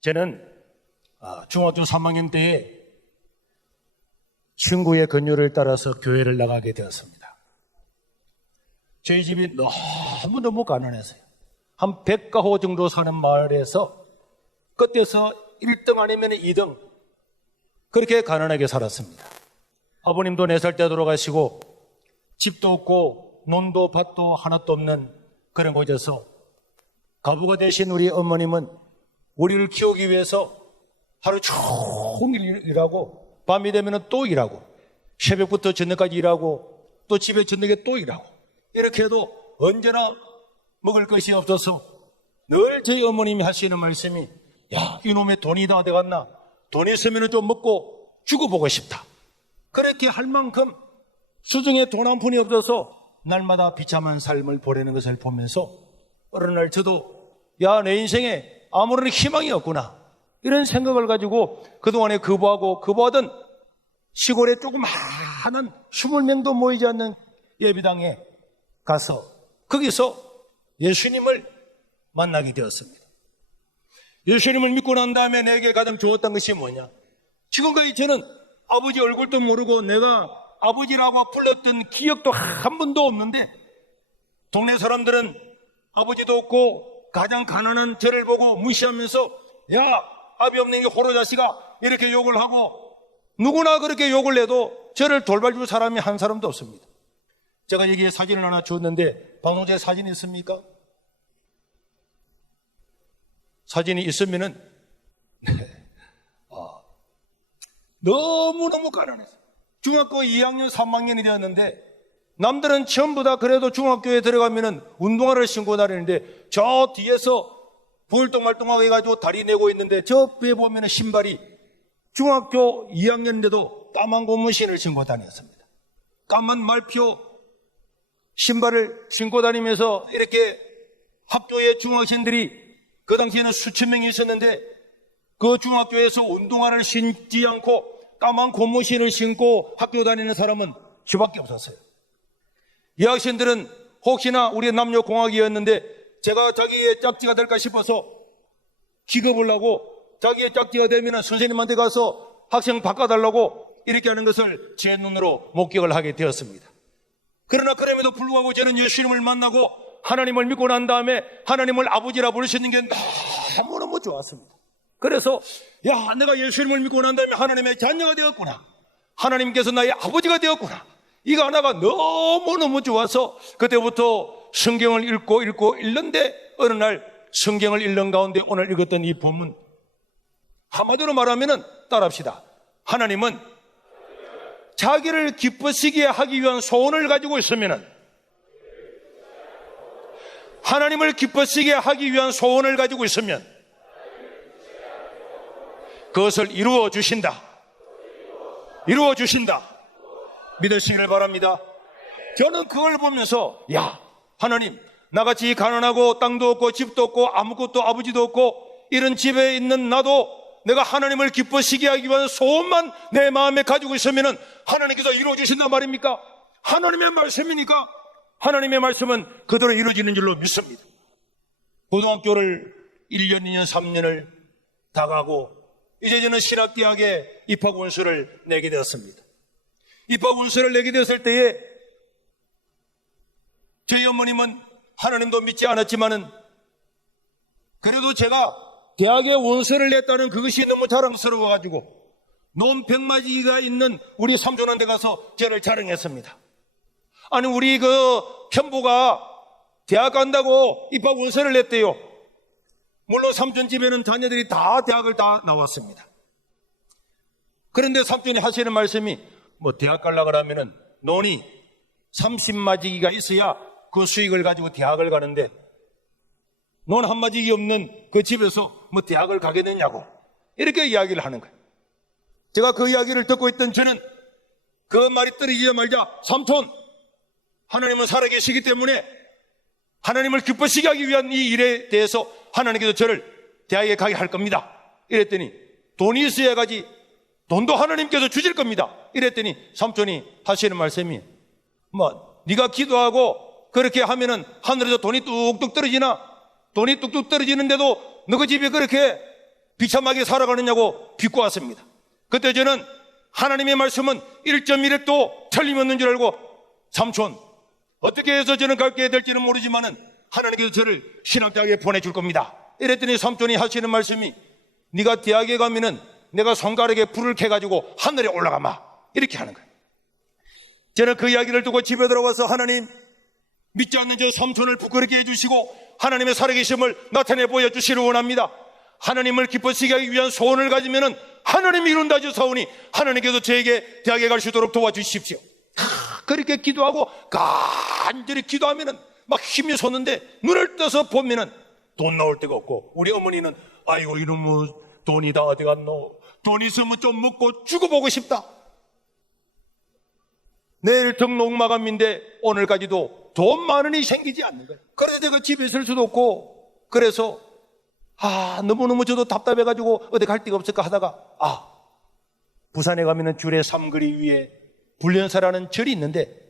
저는 중학교 3학년 때에 친구의 권유를 따라서 교회를 나가게 되었습니다. 저희 집이 너무너무 가난했어요. 한 100가호 정도 사는 마을에서 끝에서 1등 아니면 2등 그렇게 가난하게 살았습니다. 아버님도 4살 때 돌아가시고 집도 없고 논도 밭도 하나도 없는 그런 곳에서 가부가 되신 우리 어머님은 우리를 키우기 위해서 하루 종일 일하고 밤이 되면 또 일하고 새벽부터 저녁까지 일하고 또 집에 저녁에 또 일하고 이렇게 해도 언제나 먹을 것이 없어서 늘 저희 어머님이 하시는 말씀이 야, 이놈의 돈이 다 어디갔나? 돈 있으면 좀 먹고 죽어보고 싶다. 그렇게 할 만큼 수중에 돈 한 푼이 없어서 날마다 비참한 삶을 보내는 것을 보면서 어느 날 저도 야, 내 인생에 아무런 희망이 없구나 이런 생각을 가지고 그동안에 거부하던 시골에 조그마한 20명도 모이지 않는 예배당에 가서 거기서 예수님을 만나게 되었습니다. 예수님을 믿고 난 다음에 내게 가장 좋았던 것이 뭐냐? 지금까지 저는 아버지 얼굴도 모르고 내가 아버지라고 불렀던 기억도 한 번도 없는데 동네 사람들은 아버지도 없고 가장 가난한 저를 보고 무시하면서 야, 아비 없는 게 호로 자식아 이렇게 욕을 하고 누구나 그렇게 욕을 해도 저를 돌봐줄 사람이 한 사람도 없습니다. 제가 여기에 사진을 하나 줬는데 방송국에 사진이 있습니까? 사진이 있으면은 너무너무 가난했어요. 중학교 2학년 3학년이 되었는데 남들은 전부 다 그래도 중학교에 들어가면은 운동화를 신고 다니는데 저 뒤에서 부을똥말똥하고 해가지고 다리 내고 있는데 저 뒤에 보면은 신발이 중학교 2학년인데도 까만 고무신을 신고 다녔습니다. 까만 말표 신발을 신고 다니면서 이렇게 학교에 중학생들이 그 당시에는 수천 명이 있었는데 그 중학교에서 운동화를 신지 않고 까만 고무신을 신고 학교 다니는 사람은 저밖에 없었어요. 이 학생들은 혹시나 우리 남녀공학이었는데 제가 자기의 짝지가 될까 싶어서 기겁을 하고 자기의 짝지가 되면 선생님한테 가서 학생 바꿔달라고 이렇게 하는 것을 제 눈으로 목격을 하게 되었습니다. 그러나 그럼에도 불구하고 저는 예수님을 만나고 하나님을 믿고 난 다음에 하나님을 아버지라 부를 수 있는 게 너무너무 좋았습니다. 그래서 야, 내가 예수님을 믿고 난 다음에 하나님의 자녀가 되었구나. 하나님께서 나의 아버지가 되었구나. 이거 하나가 너무너무 좋아서 그때부터 성경을 읽고 읽는데 어느 날 성경을 읽는 가운데 오늘 읽었던 이 본문 한마디로 말하면 따라합시다. 하나님은 자기를 기쁘시게 하기 위한 소원을 가지고 있으면 하나님을 기쁘시게 하기 위한 소원을 가지고 있으면 그것을 이루어 주신다. 이루어 주신다. 믿으시기를 바랍니다. 저는 그걸 보면서 야, 하나님 나같이 가난하고 땅도 없고 집도 없고 아무것도 아버지도 없고 이런 집에 있는 나도 내가 하나님을 기쁘시게 하기 위한 소원만 내 마음에 가지고 있으면 하나님께서 이루어 주신단 말입니까? 하나님의 말씀이니까 하나님의 말씀은 그대로 이루어지는 줄로 믿습니다. 고등학교를 1년, 2년, 3년을 다 가고 이제 저는 신학대학에 입학원서를 내게 되었습니다. 입학원서를 내게 되었을 때에 저희 어머님은 하나님도 믿지 않았지만은 그래도 제가 대학에 원서를 냈다는 그것이 너무 자랑스러워가지고 논백맞이가 있는 우리 삼촌한테 가서 저를 자랑했습니다. 아니 우리 그 편부가 대학 간다고 입학 원서를 냈대요. 물론 삼촌 집에는 자녀들이 다 대학을 다 나왔습니다. 그런데 삼촌이 하시는 말씀이 뭐 대학 가려고 하면은 논이 30마지기가 있어야 그 수익을 가지고 대학을 가는데 논 한 마지기 없는 그 집에서 뭐 대학을 가게 되냐고 이렇게 이야기를 하는 거예요. 제가 그 이야기를 듣고 있던 저는 그 말이 떨어지자마자 삼촌, 하나님은 살아계시기 때문에 하나님을 기쁘시게 하기 위한 이 일에 대해서 하나님께서 저를 대학에 가게 할 겁니다. 이랬더니 돈이 있어야 가지 돈도 하나님께서 주실 겁니다. 이랬더니 삼촌이 하시는 말씀이 뭐 네가 기도하고 그렇게 하면은 하늘에서 돈이 뚝뚝 떨어지나? 돈이 뚝뚝 떨어지는데도 너희 집이 그렇게 비참하게 살아가느냐고 비꼬 왔습니다. 그때 저는 하나님의 말씀은 1.1획도 틀림없는 줄 알고 삼촌 어떻게 해서 저는 가게 될지는 모르지만은 하나님께서 저를 신학대학에 보내줄 겁니다. 이랬더니 삼촌이 하시는 말씀이 네가 대학에 가면은 내가 손가락에 불을 켜가지고 하늘에 올라가마 이렇게 하는 거예요. 저는 그 이야기를 두고 집에 들어와서 하나님 믿지 않는 저 삼촌을 부끄럽게 해주시고 하나님의 살아계심을 나타내 보여주시를 원합니다. 하나님을 기쁘시게 하기 위한 소원을 가지면은 하나님이 이룬다 하셨사오니 하나님께서 저에게 대학에 갈 수 있도록 도와주십시오. 그렇게 기도하고 간절히 기도하면은 막 힘이 솟는데 눈을 떠서 보면은 돈 나올 데가 없고 우리 어머니는 아이고 이놈 뭐 돈이 다 어디 갔노? 돈 있으면 좀 먹고 죽어보고 싶다. 내일 등록 마감인데 오늘까지도 돈 많으니 생기지 않는 거예요. 그래서 제가 집에 있을 수도 없고 그래서 너무너무 저도 답답해가지고 어디 갈 데가 없을까 하다가 부산에 가면은 주례 삼거리 위에 불련사라는 절이 있는데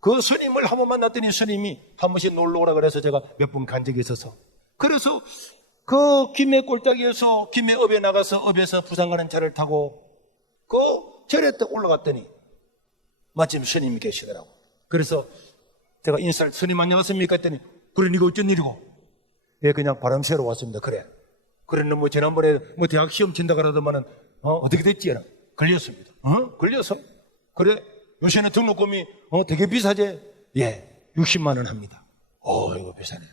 그 스님을 한 번 만났더니 스님이 한 번씩 놀러 오라 그래서 제가 몇 번 간 적이 있어서 그래서 그 김해 꼴짝이에서 김해읍에 나가서 읍에서 부산 가는 차를 타고 그 절에 딱 올라갔더니 마침 스님이 계시더라고. 그래서 제가 인사를 스님 안녕하십니까 했더니 그래 이거 어쩐 일이고 예 그냥 바람 쐬러 왔습니다. 그래 뭐 지난번에 뭐 대학 시험 친다 그러더만은 어떻게 됐지? 걸렸습니다. 걸려서? 그래 요새는 등록금이 되게 비싸지? 예 60만 원 합니다. 이거 비싸네.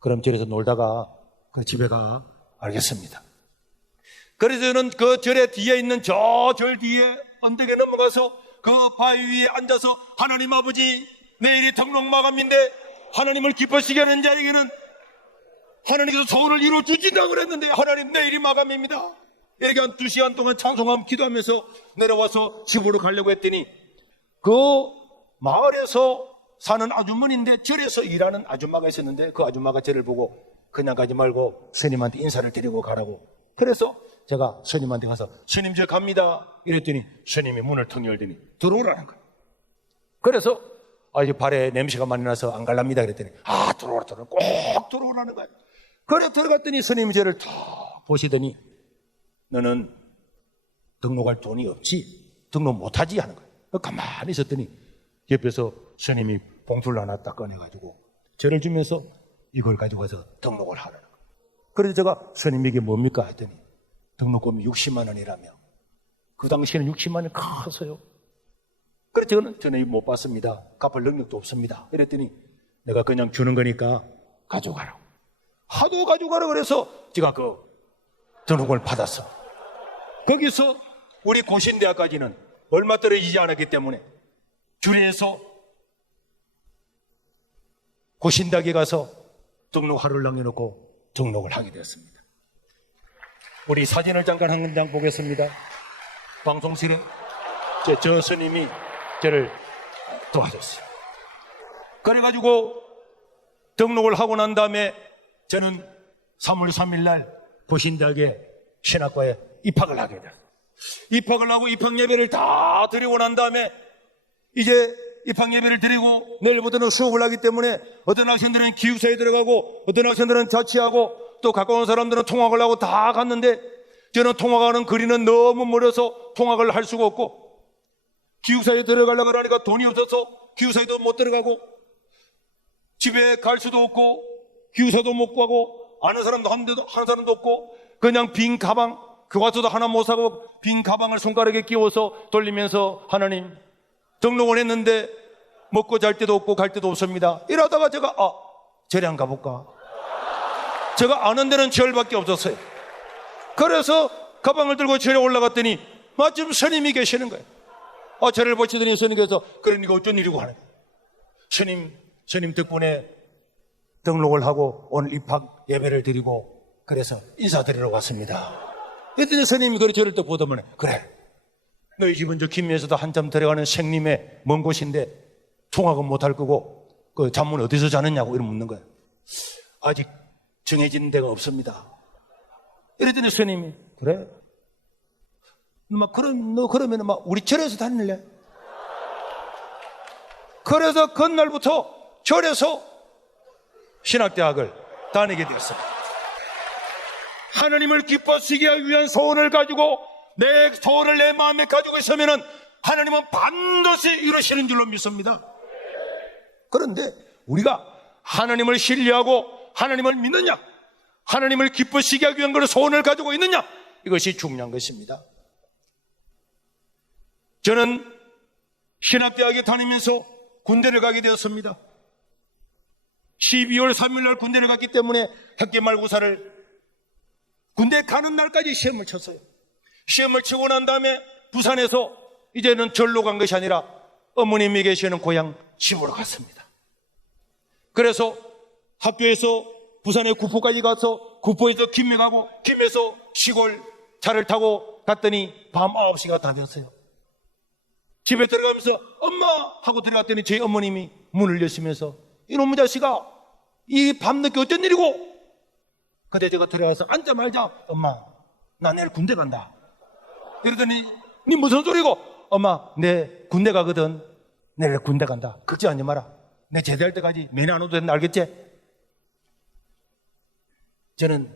그럼 절에서 놀다가 집에 가. 알겠습니다. 그래서 저는 그 절의 뒤에 있는 저 절 뒤에 언덕에 넘어가서 그 바위 위에 앉아서 하나님 아버지 내일이 등록 마감인데 하나님을 기뻐시게 하는 자에게는 하나님께서 소원을 이루어 주신다고 그랬는데 하나님 내일이 마감입니다. 이렇게 한 2시간 동안 찬송하며 기도하면서 내려와서 집으로 가려고 했더니 그 마을에서 사는 아주머니인데 절에서 일하는 아줌마가 있었는데 그 아줌마가 저를 보고 그냥 가지 말고 스님한테 인사를 드리고 가라고. 그래서 제가 스님한테 가서 스님 저 갑니다 이랬더니 스님이 문을 턱 열더니 들어오라는 거예요. 그래서 이제 발에 냄새가 많이 나서 안 갈랍니다 그랬더니 들어오라 꼭 들어오라는 거예요. 그래 들어갔더니 스님이 저를 탁 보시더니 너는 등록할 돈이 없지? 등록 못하지? 하는 거예요. 가만히 있었더니 옆에서 스님이 봉투를 하나 딱 꺼내가지고 저를 주면서 이걸 가지고 가서 등록을 하라는 거예요. 그래서 제가 스님 이게 뭡니까? 했더니 등록금이 60만 원이라며. 그 당시에는 60만 원이 커서요. 그래서 저는 못 받습니다. 갚을 능력도 없습니다. 이랬더니 내가 그냥 주는 거니까 가져가라고. 하도 가져가라 그래서 제가 그 등록을 받았어. 거기서 우리 고신대학까지는 얼마 떨어지지 않았기 때문에 주례에서 고신대학에 가서 등록하루를 남겨놓고 등록을 하게 되었습니다. 우리 사진을 잠깐 한 장 보겠습니다. 방송실에 저 스님이 저를 도와줬어요. 그래가지고 등록을 하고 난 다음에 저는 3월 3일 날 고신대학에 신학과에 입학을 하게 됐어요. 입학을 하고 입학 예배를 다 드리고 난 다음에 이제 입학 예배를 드리고 내일부터는 수업을 하기 때문에 어떤 학생들은 기숙사에 들어가고 어떤 학생들은 자취하고 또 가까운 사람들은 통학을 하고 다 갔는데 저는 통학하는 거리는 너무 멀어서 통학을 할 수가 없고 기숙사에 들어가려고 하니까 돈이 없어서 기숙사에도 못 들어가고 집에 갈 수도 없고 기숙사도 못 가고 아는 사람도 한 사람도 없고 그냥 빈 가방 교과서도 하나 못 사고 빈 가방을 손가락에 끼워서 돌리면서 하나님 등록을 했는데 먹고 잘 때도 없고 갈 때도 없습니다. 이러다가 제가 절에 안 가볼까? 제가 아는 데는 절밖에 없었어요. 그래서 가방을 들고 절에 올라갔더니 마침 스님이 계시는 거예요. 저를 보시더니 스님께서 그러니까 어쩐 일이고 하는 거예요. 스님 덕분에 등록을 하고 오늘 입학 예배를 드리고 그래서 인사드리러 왔습니다. 그랬더니 스님이 저를 또 보더만 그래 너희 집은 저 김해에서도 한참 들어가는 생림의 먼 곳인데 통학은 못할 거고 그 잠은 어디서 자느냐고 이런 묻는 거예요. 아직 정해진 데가 없습니다. 이랬더니 스님이 그래? 너 그러면 우리 절에서 다닐래? 그래서 그날부터 절에서 신학대학을 다니게 되었습니다. 하나님을 기뻐시키기 하기 위한 소원을 가지고 내 소원을 내 마음에 가지고 있으면 하나님은 반드시 이루시는 줄로 믿습니다. 그런데 우리가 하나님을 신뢰하고 하나님을 믿느냐, 하나님을 기쁘시게 하기 위한 그런 소원을 가지고 있느냐, 이것이 중요한 것입니다. 저는 신학대학에 다니면서 군대를 가게 되었습니다. 12월 3일 날 군대를 갔기 때문에 학기 말고사를 군대 가는 날까지 시험을 쳤어요. 시험을 치고 난 다음에 부산에서 이제는 절로 간 것이 아니라 어머님이 계시는 고향 집으로 갔습니다. 그래서 학교에서 부산의 구포까지 가서 구포에서 김해 가고 김해에서 시골 차를 타고 갔더니 밤 9시가 다 되었어요. 집에 들어가면서 엄마 하고 들어갔더니 저희 어머님이 문을 여시면서 이놈의 자식아, 이 밤늦게 어쩐 일이고? 그때 제가 들어가서 앉자마자 엄마, 나 내일 군대 간다. 이러더니 니 무슨 소리고? 엄마, 내 군대 가거든. 내일 군대 간다. 걱정하지 마라. 내 제대할 때까지 매너 안 오도 된다. 알겠지? 저는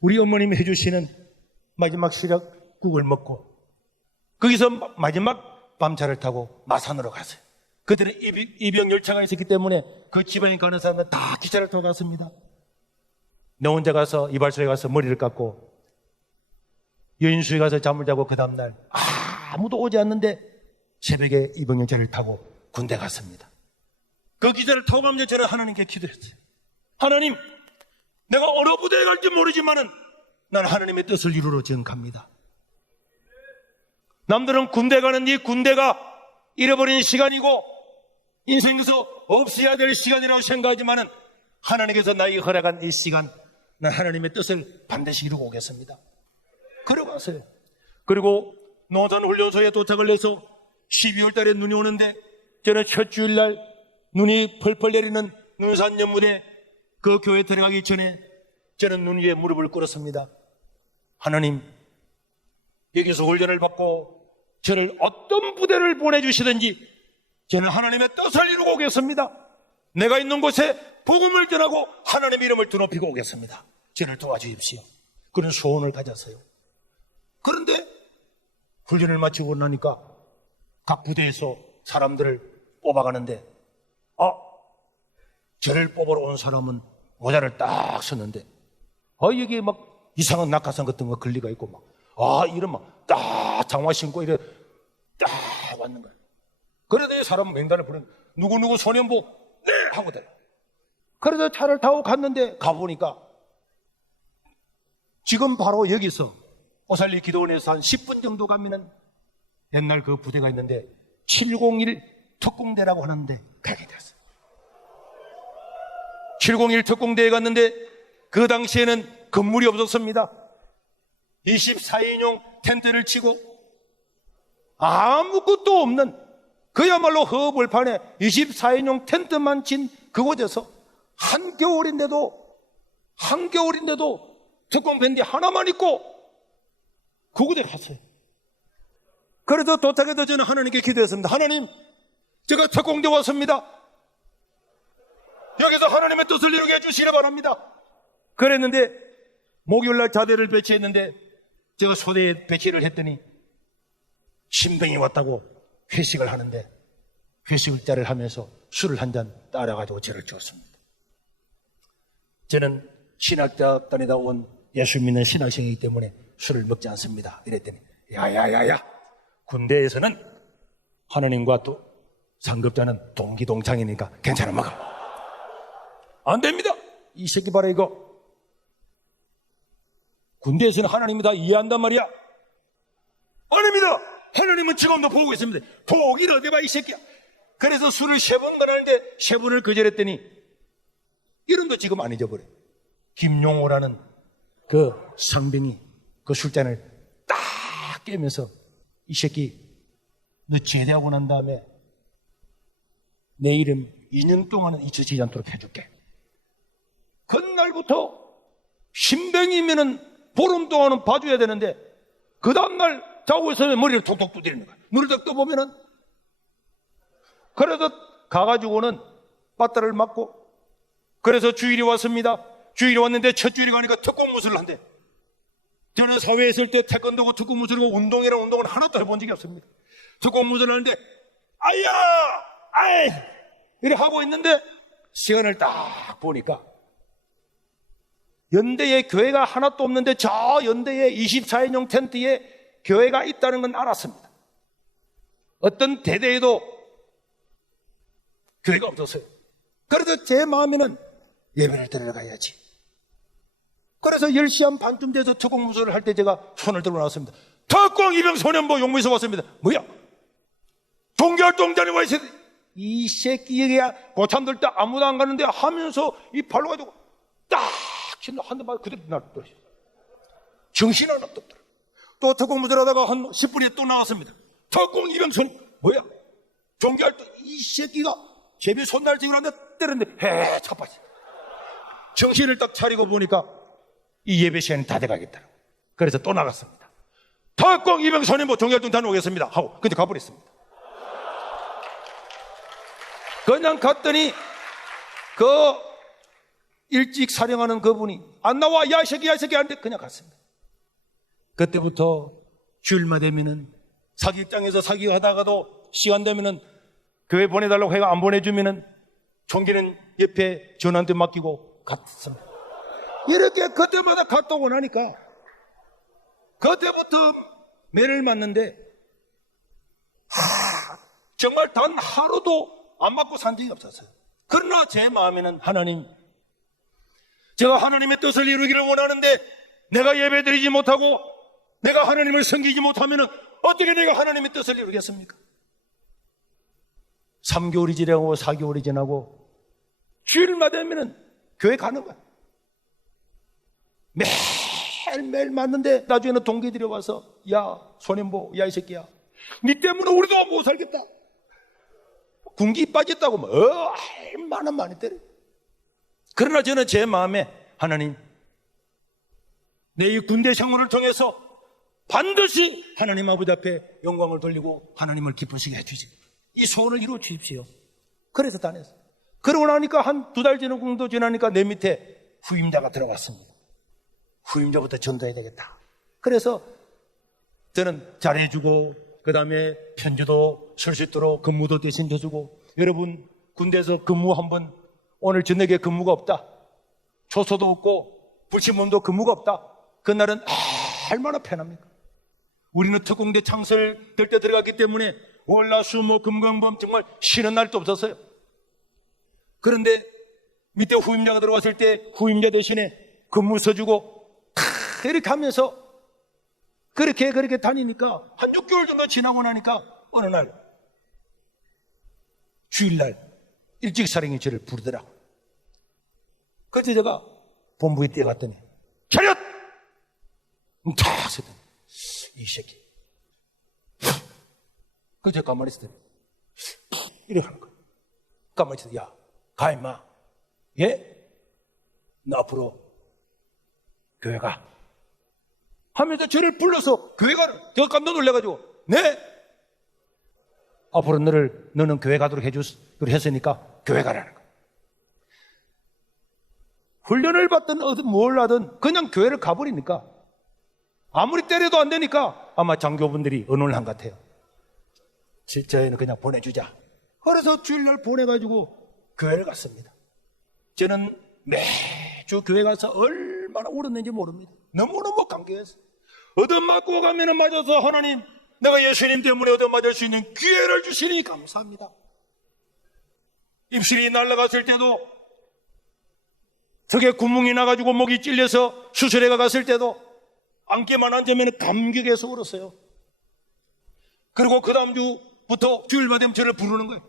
우리 어머님이 해주시는 마지막 시락국을 먹고 거기서 마지막 밤차를 타고 마산으로 갔어요. 그때는 이병 열차가 있었기 때문에 그 지방에 가는 사람은 다 기차를 타고 갔습니다. 내 혼자 가서 이발소에 가서 머리를 깎고 여인수에 가서 잠을 자고 그 다음날 아무도 오지 않는데 새벽에 이병 열차를 타고 군대 갔습니다. 그 기차를 타고 가면서 저는 하나님께 기도했어요. 하나님, 내가 어느 부대에 갈지 모르지만은 나는 하나님의 뜻을 이루러 지금 갑니다. 남들은 군대 가는 이 군대가 잃어버린 시간이고 인생에서 없어야 될 시간이라고 생각하지만은 하나님께서 나에게 허락한 이 시간, 난 하나님의 뜻을 반드시 이루고 오겠습니다. 그러고 왔어요. 그리고 농산훈련소에 도착을 해서 12월 달에 눈이 오는데 저는 첫 주일날 눈이 펄펄 내리는 눈산연못에 그 교회 들어가기 전에 저는 눈 위에 무릎을 꿇었습니다. 하나님, 여기서 훈련을 받고 저를 어떤 부대를 보내주시든지 저는 하나님의 뜻을 이루고 오겠습니다. 내가 있는 곳에 복음을 전하고 하나님의 이름을 드높이고 오겠습니다. 저를 도와주십시오. 그런 소원을 가졌어요. 그런데 훈련을 마치고 나니까 각 부대에서 사람들을 뽑아가는데 저를 뽑으러 온 사람은 모자를 딱 썼는데 여기에 막 이상한 낙하산 같은 거 걸리가 있고 막 이런 막 딱 장화 신고 이래 딱 왔는 거예요. 그래도 사람은 맹단을 부르는 누구누구 소년복 네 하고 돼요. 그래서 차를 타고 갔는데 가보니까 지금 바로 여기서 오살리 기도원에서 한 10분 정도 가면은 옛날 그 부대가 있는데 701 특공대라고 하는데 가게 됐어요. 701 특공대에 갔는데 그 당시에는 건물이 없었습니다. 24인용 텐트를 치고 아무것도 없는 그야말로 허벌판에 24인용 텐트만 친 그곳에서 한겨울인데도 특공 밴드 하나만 입고 그곳에 갔어요. 그래서 도착해서 저는 하나님께 기도했습니다. 하나님, 제가 특공대 왔습니다. 여기서 하나님의 뜻을 이루게 해주시기 바랍니다. 그랬는데 목요일날 자대를 배치했는데 제가 소대에 배치를 했더니 신병이 왔다고 회식을 하는데 회식자를 하면서 술을 한 잔 따라가지고 저를 주었습니다. 저는 신학대학 다니다 온 예수 믿는 신학생이기 때문에 술을 먹지 않습니다. 이랬더니 야야야야, 군대에서는 하나님과 또 상급자는 동기동창이니까 괜찮아 먹어. 안 됩니다. 이 새끼 봐라 이거. 군대에서는 하나님이 다 이해한단 말이야. 아닙니다. 하나님은 지금도 보고 있습니다. 보기를 어디 봐 이 새끼야. 그래서 술을 3번 가라는데 3번을 거절했더니 이름도 지금 안 잊어버려. 김용호라는 그 상병이 그 술잔을 딱 깨면서 이 새끼 너 제대하고 난 다음에 내 이름 2년 동안은 잊혀지지 않도록 해줄게. 그날부터 신병이면은 보름 동안은 봐줘야 되는데 그 다음날 자고 있으면 머리를 톡톡 두드리는 거야. 눈을 딱 떠보면은. 그래서 가가지고는 빠따를 맞고, 그래서 주일이 왔습니다. 주일이 왔는데 첫 주일이 가니까 특공무술을 한대. 저는 사회에 있을 때 태권도고 특공무술이고 운동이랑 운동은 하나도 해본 적이 없습니다. 특공무술을 하는데 아야! 아이! 이렇게 하고 있는데 시간을 딱 보니까 연대에 교회가 하나도 없는데 저 연대에 24인용 텐트에 교회가 있다는 건 알았습니다. 어떤 대대에도 교회가 없었어요. 그래서 제 마음에는 예배를 드리러 가야지. 그래서 10시 한 반쯤 돼서 특공무술을 할 때 제가 손을 들고 나왔습니다. 특공 이병소년부 용무에서 왔습니다. 뭐야? 종교활동자니 와 있어. 이 새끼야 고참 때 아무도 안 가는데 하면서 이 발로 가지고 딱 치는 한 대 맞아 그대로 날떨어져. 정신 하나 없더라. 또 특공무술 하다가 한 10분에 또 나왔습니다. 특공 이병소년 뭐야? 종교활동 이 새끼가 제비 손날 지고 한데 때렸는데 헤 차빠지. 정신을 딱 차리고 보니까 이 예배 시간이 다 돼가겠더라고. 그래서 또 나갔습니다. 특공 이병소년부 종교활동 다녀오겠습니다 하고 근데 가버렸습니다. 그냥 갔더니 그 일찍 사령하는 그분이 안 나와 야 이 새끼 하는데 그냥 갔습니다. 그때부터 주일만 되면은 사기장에서 사기하다가도 시간 되면은 교회 보내달라고 해가 안 보내주면은 총기는 옆에 전한테 맡기고 갔습니다. 이렇게 그때마다 갔다 오고 나니까 그때부터 매를 맞는데 정말 단 하루도 안 맞고 산 적이 없었어요. 그러나 제 마음에는 하나님, 제가 하나님의 뜻을 이루기를 원하는데 내가 예배드리지 못하고 내가 하나님을 섬기지 못하면 어떻게 내가 하나님의 뜻을 이루겠습니까? 3개월이 지나고 4개월이 지나고 주일마다 되면 교회 가는 거야. 매일 맞는데 나중에는 동기들이 와서 야 소년보 야 이 새끼야 니 때문에 우리도 못 살겠다. 군기 빠졌다고 얼마나 많이 때려. 그러나 저는 제 마음에 하나님 내 이 군대 생활을 통해서 반드시 하나님 아버지 앞에 영광을 돌리고 하나님을 기쁘시게 해주지 이 소원을 이루어 주십시오. 그래서 다녔어요. 그러고 나니까 한 2달 정도 지나니까 내 밑에 후임자가 들어왔습니다. 후임자부터 전도해야 되겠다. 그래서 저는 잘해주고 그 다음에 편지도 쓸 수 있도록 근무도 대신 줘주고 여러분 군대에서 근무 한번 오늘 저녁에 근무가 없다. 초소도 없고 불침범도 근무가 없다. 그날은 얼마나 편합니까? 우리는 특공대 창설될 때 들어갔기 때문에 월화수목 금강범 정말 쉬는 날도 없었어요. 그런데 밑에 후임자가 들어왔을 때 후임자 대신에 근무 써주고 이렇게 하면서 그렇게 다니니까 한 6개월 정도 지나고 나니까 어느 날 주일날 일찍 사령이 저를 부르더라고. 그래서 제가 본부에 뛰어갔더니 차렷! 탁 세더니 이 새끼 그 제가 가만히 있을 때 이렇게 하는 거야. 가만히 있어. 야 가 임마. 예? 너 앞으로 교회 가 하면서 저를 불러서 교회 가는. 제가 깜짝 놀래가지고 네? 앞으로 너는 교회 가도록 해주기로 했으니까 교회 가라는 거야. 훈련을 받든 뭘 하든 그냥 교회를 가버리니까 아무리 때려도 안 되니까 아마 장교분들이 의논을 한 것 같아요. 진짜에는 그냥 보내주자. 그래서 주일날 보내가지고 교회를 갔습니다. 저는 매주 교회 가서 얼마나 울었는지 모릅니다. 너무너무 감격했어요. 얻어맞고 가면은 맞아서 하나님 내가 예수님 때문에 얻어맞을 수 있는 기회를 주시니 감사합니다. 입술이 날아갔을 때도 턱에 구멍이 나가지고 목이 찔려서 수술해가 갔을 때도 안개만 앉으면 감격해서 울었어요. 그리고 그 다음 주부터 주일마다 되면 저를 부르는 거예요.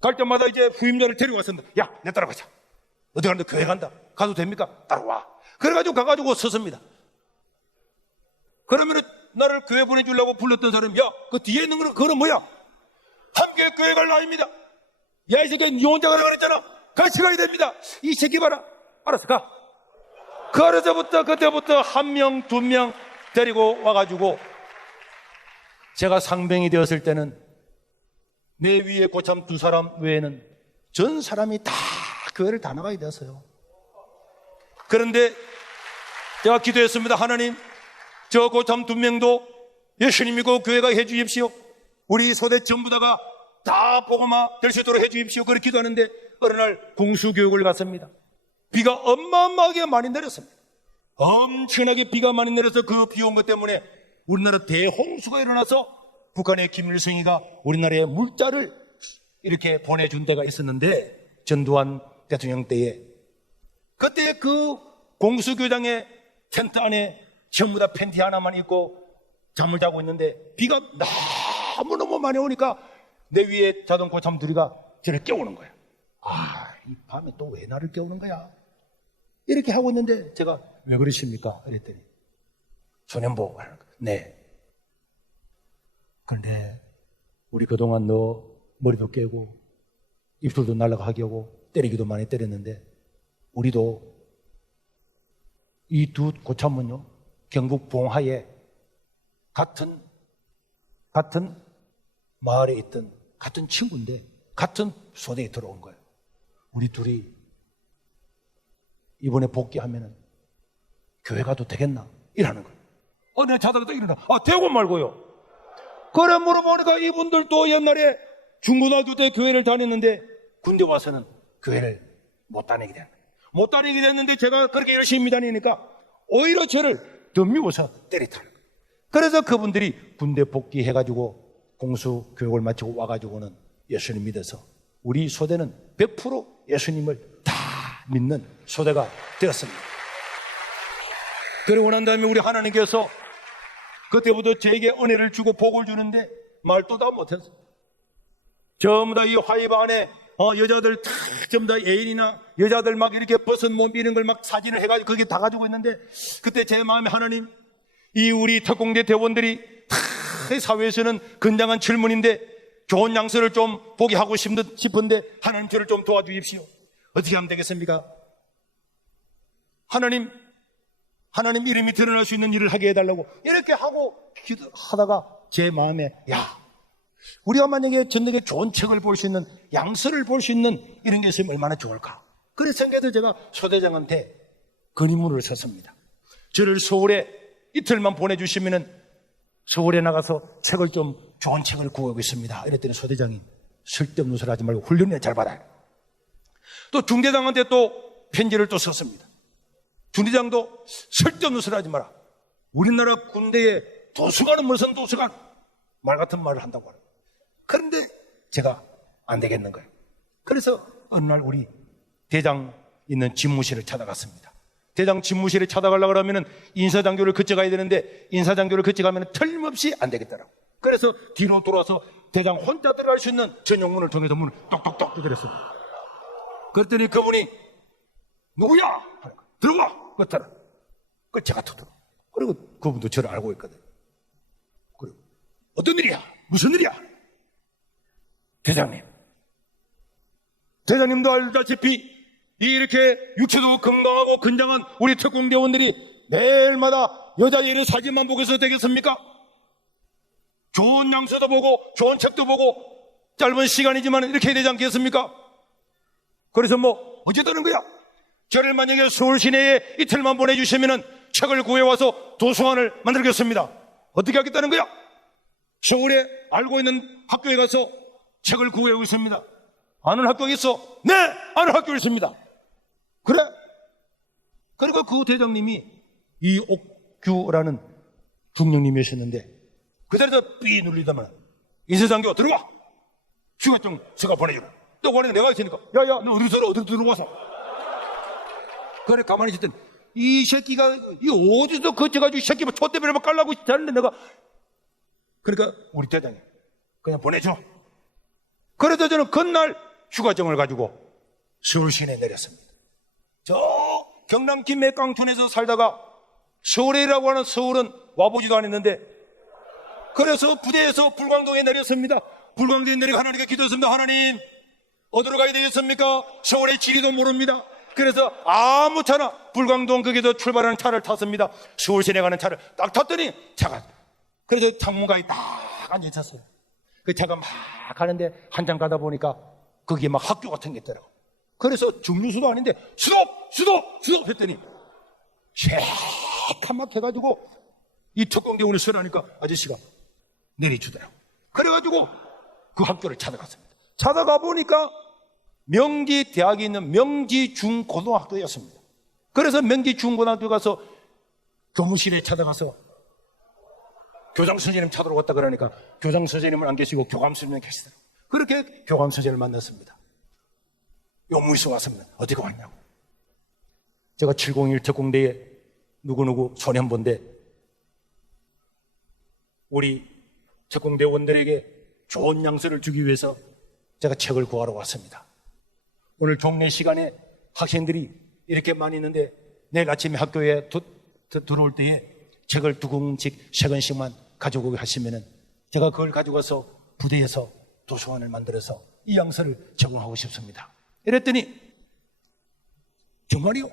갈 때마다 이제 후임자를 데리고 왔습니다. 야, 내 따라가자. 어디 가는데 교회 간다. 가도 됩니까? 따라와. 그래가지고 가가지고 섰습니다. 그러면 나를 교회 보내주려고 불렀던 사람이 야, 그 뒤에 있는 거는 그거는 뭐야? 함께 교회 갈 나입니다. 야, 이 새끼 니 혼자 가라 그랬잖아. 같이 가야 됩니다. 이 새끼 봐라. 알았어, 가. 그때부터 1명, 2명 데리고 와가지고 제가 상병이 되었을 때는 내 위에 고참 2사람 외에는 전 사람이 다 교회를 다 나가게 되었어요. 그런데 제가 기도했습니다. 하나님, 저 고참 2명도 예수님 믿고 교회가 해 주십시오. 우리 소대 전부 다가 다 복음화 될 수 있도록 해 주십시오. 그렇게 기도하는데 어느 날 공수교육을 갔습니다. 비가 어마어마하게 많이 내렸습니다. 엄청나게 비가 많이 내려서 그 비 온 것 때문에 우리나라 대홍수가 일어나서 북한의 김일성이가 우리나라에 물자를 이렇게 보내준 데가 있었는데, 전두환 대통령 때에 그때 그 공수교장의 텐트 안에 전부 다 팬티 하나만 입고 잠을 자고 있는데 비가 너무너무 많이 오니까 내 위에 자던 고참 둘이가 저를 깨우는 거야. 이 밤에 또 왜 나를 깨우는 거야? 이렇게 하고 있는데 제가 왜 그러십니까? 그랬더니 소년보 하는 거야. 네. 그런데 우리 그동안 너 머리도 깨고 입술도 날아가게 하고 때리기도 많이 때렸는데 우리도 이 두 고참은요 경북 봉하에 같은 마을에 있던 같은 친구인데 같은 소대에 들어온 거예요. 우리 둘이 이번에 복귀하면은 교회 가도 되겠나? 이러는 거예요. 내가 자다가 또 일어나. 되고 말고요. 그래 물어보니까 이분들도 옛날에 중고등학교 때 교회를 다녔는데 군대 와서는 교회를 못 다니게 된 거예요. 못 다니게 됐는데 제가 그렇게 열심히 다니니까 오히려 저를 더 미워서 때리더라고요. 그래서 그분들이 군대 복귀해가지고 공수 교육을 마치고 와가지고는 예수님 믿어서 우리 소대는 100% 예수님을 다 믿는 소대가 되었습니다. 그러고 난 다음에 우리 하나님께서 그때부터 저에게 은혜를 주고 복을 주는데 말도 다 못했어요. 전부 다 이 화이바 안에 여자들 다 전부 다 애인이나 여자들 막 이렇게 벗은 몸 이런 걸 막 사진을 해가지고 그게 다 가지고 있는데, 그때 제 마음에 하나님, 이 우리 특공대 대원들이 다 사회에서는 건장한 질문인데 좋은 양서를 좀 보게 하고 싶은데 하나님 저를 좀 도와주십시오. 어떻게 하면 되겠습니까? 하나님 이름이 드러날 수 있는 일을 하게 해달라고 이렇게 하고 기도하다가 제 마음에 우리가 만약에 전역에 좋은 책을 볼 수 있는 양서를 볼 수 있는 이런 게 있으면 얼마나 좋을까. 그래서 생각해서 제가 소대장한테 건의문을 썼습니다. 저를 서울에 이틀만 보내주시면은 서울에 나가서 책을 좀 좋은 책을 구하겠습니다. 이랬더니 소대장이 쓸데없는 소리 하지 말고 훈련을 잘 받아요. 또 중대장한테 또 편지를 또 썼습니다. 중대장도 쓸데없는 소리 하지 마라. 우리나라 군대에 도서관은 무슨 도서관? 말 같은 말을 한다고 하라. 그런데 제가 안 되겠는 거예요. 그래서 어느 날 우리 대장 있는 집무실을 찾아갔습니다. 대장 집무실에 찾아가려고 그러면 인사장교를 거쳐가야 되는데 인사장교를 거쳐가면 틀림없이 안 되겠더라고. 그래서 뒤로 돌아서 대장 혼자 들어갈 수 있는 전용문을 통해서 문을 똑똑똑 두드렸어요. 그랬더니 그분이 누구야? 들어와! 그랬더라. 그걸 제가 터뜨려. 그리고 그분도 저를 알고 있거든. 그리고 어떤 일이야? 무슨 일이야? 대장님도 알다시피 이렇게 육체도 건강하고 건장한 우리 특공대원들이 매일마다 여자 예를 사진만 보고 있어도 되겠습니까? 좋은 양서도 보고 좋은 책도 보고 짧은 시간이지만 이렇게 해야 되지 않겠습니까? 그래서 어쨌다는 거야. 저를 만약에 서울 시내에 이틀만 보내주시면 책을 구해와서 도서관을 만들겠습니다. 어떻게 하겠다는 거야? 서울에 알고 있는 학교에 가서 책을 구해오고 있습니다. 아는 학교가 있어? 네! 아는 학교가 있습니다. 그래? 그러니까 그 대장님이 이옥규라는 중령님이셨는데 그 자리에서 삐 눌리다만 인사장교 들어와! 휴가증 서가 보내주라. 또 보내면 내가 있으니까 야야 너 어디서 들어와서 그래 가만히 있을 땐 이 새끼가 어디서 거쳐가지고 이 새끼 촛대배를 깔라고 있다는데 내가 그러니까 우리 대장이 그냥 보내줘. 그래서 저는 그날 휴가증을 가지고 서울 시내에 내렸습니다. 저 경남 김해깡촌에서 살다가 서울이라고 하는 서울은 와보지도 않았는데 그래서 부대에서 불광동에 내렸습니다. 불광동에 내리고 하나님께 기도했습니다. 하나님 어디로 가야 되겠습니까? 서울의 지리도 모릅니다. 그래서 아무 차나 불광동 거기서 출발하는 차를 탔습니다. 서울 시내 가는 차를 딱 탔더니 차가 그래서 창문가에 딱 앉아 있었어요. 그 차가 막 가는데 한참 가다 보니까 거기에 막 학교 같은 게 있더라고. 그래서 중류수도 아닌데 수도 했더니 새카맣게 해가지고 이 특공대원이 서라니까 아저씨가 내려주더라고. 그래가지고 그 학교를 찾아갔습니다. 찾아가 보니까 명지 대학에 있는 명지 중고등학교였습니다. 그래서 명지 중고등학교 가서 교무실에 찾아가서 교장 선생님 찾으러 갔다 그러니까 교장 선생님은 안 계시고 교감 선생님이 계시더라고요. 그렇게 교감 선생님을 만났습니다. 요무에서 왔습니다. 어디가 왔냐고. 제가 701 특공대에 누구누구 소년본데 우리 특공대원들에게 좋은 양서를 주기 위해서 제가 책을 구하러 왔습니다. 오늘 종례 시간에 학생들이 이렇게 많이 있는데 내일 아침에 학교에 들어올 때에 책을 두 권씩, 세 권씩만 가져오게 하시면은 제가 그걸 가지고 가서 부대에서 도서관을 만들어서 이 양서를 제공하고 싶습니다. 이랬더니 정말이요?